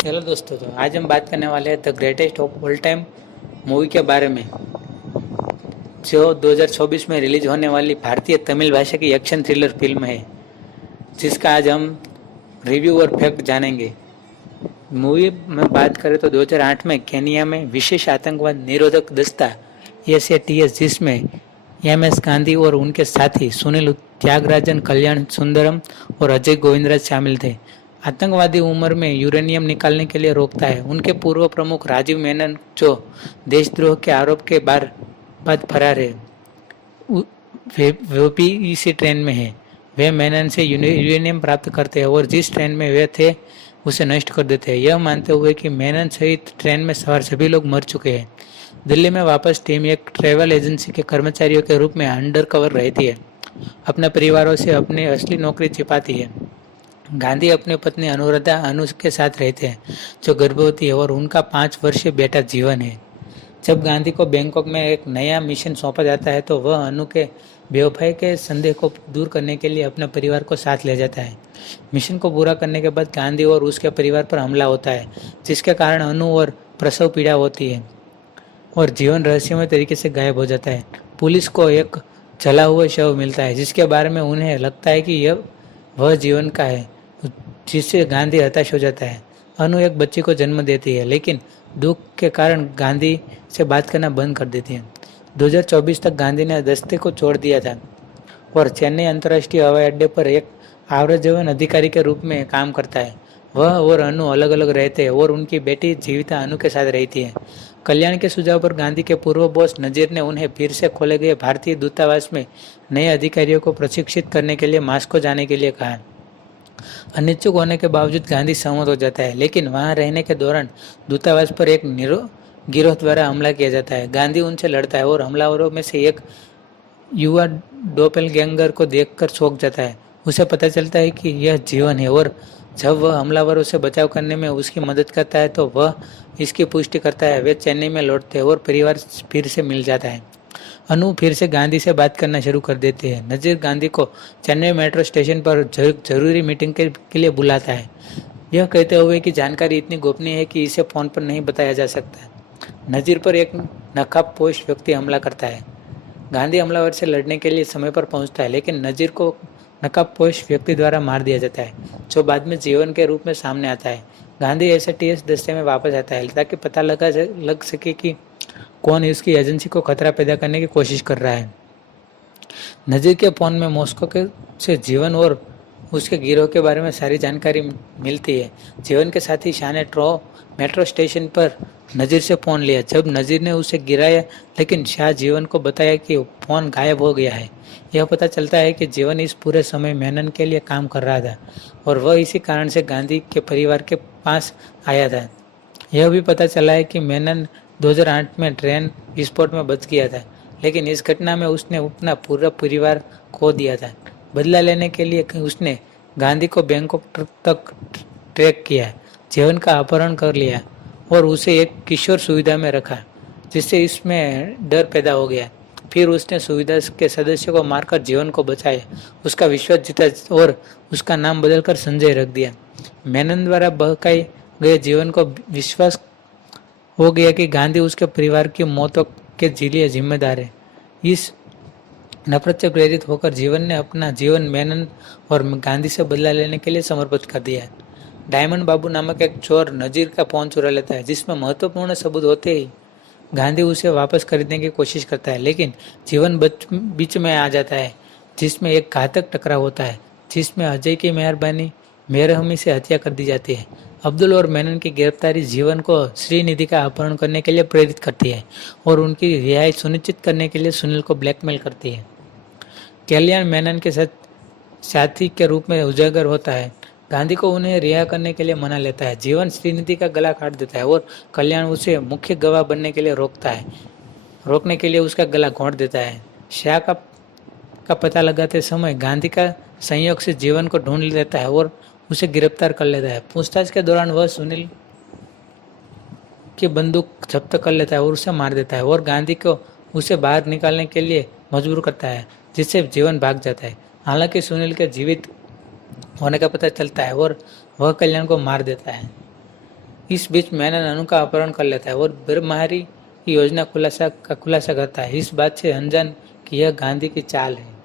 Hello दोस्तों, तो आज हम बात करने वाले हैं the greatest of all time movie के बारे में, जो 2024 में रिलीज होने वाली भारतीय तमिल भाषा की एक्शन थ्रिलर फिल्म है, जिसका आज हम रिव्यू और फैक्ट जानेंगे। मूवी में बात करें तो 2008 में केनिया में विशेष आतंकवाद निरोधक दस्ता एसएटीएस, जिसमें एमएस गांधी और उनके साथी सुनील त्यागराजन, कल्याण सुंदरम और अजय गोविंदराज शामिल थे। आतंकवादी उम्र में यूरेनियम निकालने के लिए रोकता है। उनके पूर्व प्रमुख राजीव मेनन, जो देशद्रोह के आरोप के बाद फरार है, वो भी इसी ट्रेन में है। वे मेनन से यूरेनियम प्राप्त करते हैं और जिस ट्रेन में वे थे उसे नष्ट कर देते हैं, यह मानते हुए कि मेनन सहित ट्रेन में सवार सभी लोग मर चुके हैं। दिल्ली में वापस टीम एक ट्रैवल एजेंसी के कर्मचारियों के रूप में अंडर कवर रहती है, अपने परिवारों से अपनी असली नौकरी छिपाती है। गांधी अपनी पत्नी अनुराधा अनु के साथ रहते हैं, जो गर्भवती है, और उनका 5 वर्षीय बेटा जीवन है। जब गांधी को बैंकॉक में एक नया मिशन सौंपा जाता है तो वह अनु के बेवफाई के संदेह को दूर करने के लिए अपने परिवार को साथ ले जाता है। मिशन को पूरा करने के बाद गांधी और उसके परिवार पर हमला होता है, जिसके कारण अनु और प्रसव पीड़ा होती है और जीवन रहस्यमय तरीके से गायब हो जाता है। पुलिस को एक जला हुआ शव मिलता है, जिसके बारे में उन्हें लगता है कि यह वह जीवन का है, जिससे गांधी हताश हो जाता है। अनु एक बच्ची को जन्म देती है, लेकिन दुख के कारण गांधी से बात करना बंद कर देती है। 2024 तक गांधी ने दस्ते को छोड़ दिया था और चेन्नई अंतर्राष्ट्रीय हवाई अड्डे पर एक आव्रजन अधिकारी के रूप में काम करता है। वह और अनु अलग अलग रहते हैं और उनकी बेटी जीविता अनु के साथ रहती है। कल्याण के सुझाव पर गांधी के पूर्व बॉस नजीर ने उन्हें फिर से खोले गए भारतीय दूतावास में नए अधिकारियों को प्रशिक्षित करने के लिए मास्को जाने के लिए कहा। अनिच्छुक होने के बावजूद गांधी सहमत हो जाता है, लेकिन वहां रहने के दौरान दूतावास पर एक गिरोह द्वारा हमला किया जाता है। गांधी उनसे लड़ता है और हमलावरों में से एक युवा डोपेलगैंगर को देखकर चौंक जाता है। उसे पता चलता है कि यह जीवन है, और जब वह हमलावरों से बचाव करने में उसकी मदद करता है तो वह इसकी पुष्टि करता है। वे चेन्नई में लौटते हैं और परिवार फिर से मिल जाता है। अनु फिर से गांधी से बात करना शुरू कर देते हैं। नजीर गांधी को चेन्नई मेट्रो स्टेशन पर जरूरी मीटिंग के लिए बुलाता है, यह कहते हुए कि जानकारी इतनी गोपनीय है कि इसे फोन पर नहीं बताया जा सकता। नजीर पर एक नकाबपोश व्यक्ति हमला करता है। गांधी हमलावर से लड़ने के लिए समय पर पहुंचता है, लेकिन नजीर को नकाबपोश व्यक्ति द्वारा मार दिया जाता है, जो बाद में जीवन के रूप में सामने आता है। गांधी एसटीएस दस्ते में वापस आता है ताकि पता लग सके कि कौन इसकी एजेंसी को खतरा पैदा करने की कोशिश कर रहा है। नजीर के फोन में मॉस्को के से जीवन और उसके गिरोह के बारे में सारी जानकारी मिलती है। जीवन के साथी शाह ने मेट्रो स्टेशन पर नजीर से फोन लिया। जब नजीर ने उसे गिराया, लेकिन शाह जीवन को बताया कि फोन गायब हो गया है। यह पता चलता है कि जीवन इस पूरे समय मेनन के लिए काम कर रहा था और वह इसी कारण से गांधी के परिवार के पास आया था। यह भी पता चला है कि मेनन 2008 में ट्रेन विस्फोट में बच गया था, लेकिन इस घटना में उसने अपना पूरा परिवार खो दिया था। बदला लेने के लिए उसने गांधी को बैंकॉक तक ट्रैक किया, जीवन का अपहरण कर लिया और उसे एक किशोर सुविधा में रखा, जिससे इसमें डर पैदा हो गया। फिर उसने सुविधा के सदस्यों को मारकर जीवन को बचाया, उसका विश्वास जीता और उसका नाम बदलकर संजय रख दिया। मेनन द्वारा बहकाए गए जीवन को विश्वास हो गया कि गांधी उसके परिवार की मौतों के लिए जिम्मेदार है। इस नफरत से प्रेरित होकर जीवन ने अपना जीवन मेनन और गांधी से बदला लेने के लिए समर्पित कर दिया। डायमंड बाबू नामक एक चोर नजीर का फोन चुरा लेता है, जिसमें महत्वपूर्ण सबूत होते ही गांधी उसे वापस खरीदने की कोशिश करता है, लेकिन जीवन बीच में आ जाता है, जिसमें एक घातक टकराव होता है, जिसमें अजय की बेरहमी से हत्या कर दी जाती है। अब्दुल और मेनन की गिरफ्तारी जीवन को श्रीनिधि का अपहरण करने के लिए प्रेरित करती है और उनकी रिहाई सुनिश्चित करने के लिए सुनील को ब्लैकमेल करती है। कल्याण मेनन के साथी के रूप में उजागर होता है। गांधी को उन्हें रिहा करने के लिए मना लेता है। जीवन श्रीनिधि का गला काट देता है और कल्याण उसे मुख्य गवाह बनने के लिए रोकने के लिए उसका गला घोंट देता है। शाह का पता लगाते समय गांधी का संयोग से जीवन को ढूंढ लेता है और उसे गिरफ्तार कर लेता है। पूछताछ के दौरान वह सुनील की बंदूक जब्त कर लेता है और उसे मार देता है और गांधी को उसे बाहर निकालने के लिए मजबूर करता है, जिससे जीवन भाग जाता है। हालांकि सुनील के जीवित होने का पता चलता है और वह कल्याण को मार देता है। इस बीच मेनन अनु का अपहरण कर लेता है और ब्रह्महारी की योजना खुलासा करता है। इस बात से अनजान कि यह गांधी की चाल है।